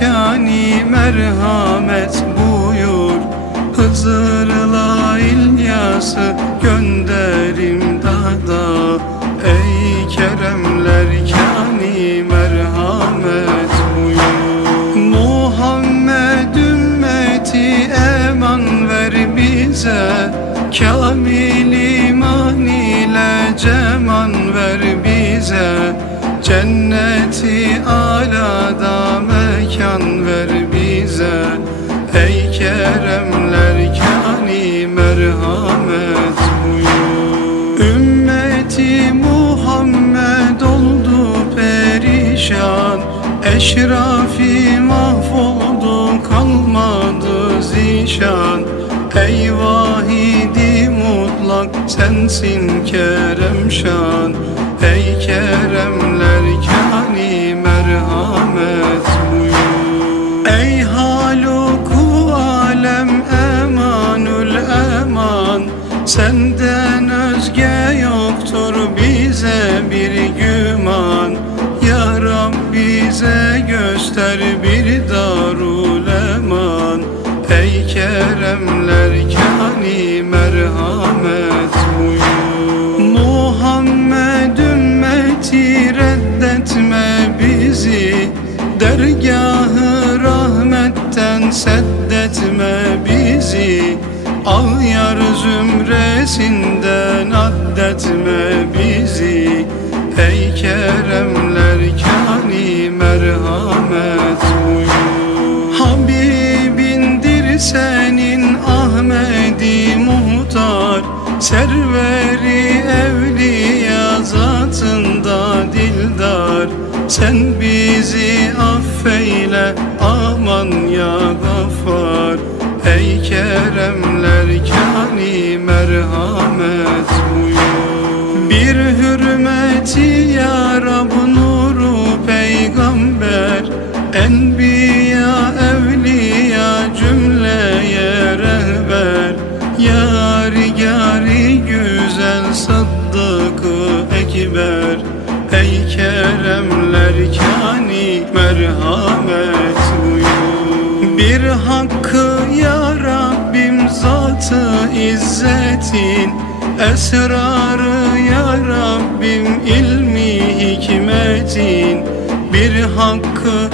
kani merhamet buyur. Hızır'la İlyas'ı gönderim dada Ey keremler kani merhamet buyur. Muhammed ümmeti eman ver bize. Kamil Cenneti alada mekan ver bize. Ey keremler kani merhamet buyur. Ümmeti Muhammed oldu perişan. Eşrafi mahvoldu kalmadı zişan. Ey vahidi mutlak sensin keremşan Ey keremler kani merhamet buyur. Ey haluku alem emanül eman. Senden özge yoktur bize bir güman. Ya Rab bize göster bir darul eman. Ey keremler kani merhamet buyur Dergahı rahmetten seddetme bizi. Ağyar zümresinden addetme bizi. Ey keremler kani merhamet buyur Habibindir senin Ahmedi muhtar. Serveri evliya zatında dildar. Sen bizi affeyle aman ya gaffar Ey keremler kani merhamet buyur. Bir hürmeti ya Rab nuru peygamber. Enbiya evliya cümleye rehber. Yari güzel Sadık-ı Ekber Ey keremler kani merhamet buyur Bir hakkı ya Rabbim zatı izzetin. Esrarı ya Rabbim ilmi hikmetin. Bir hakkı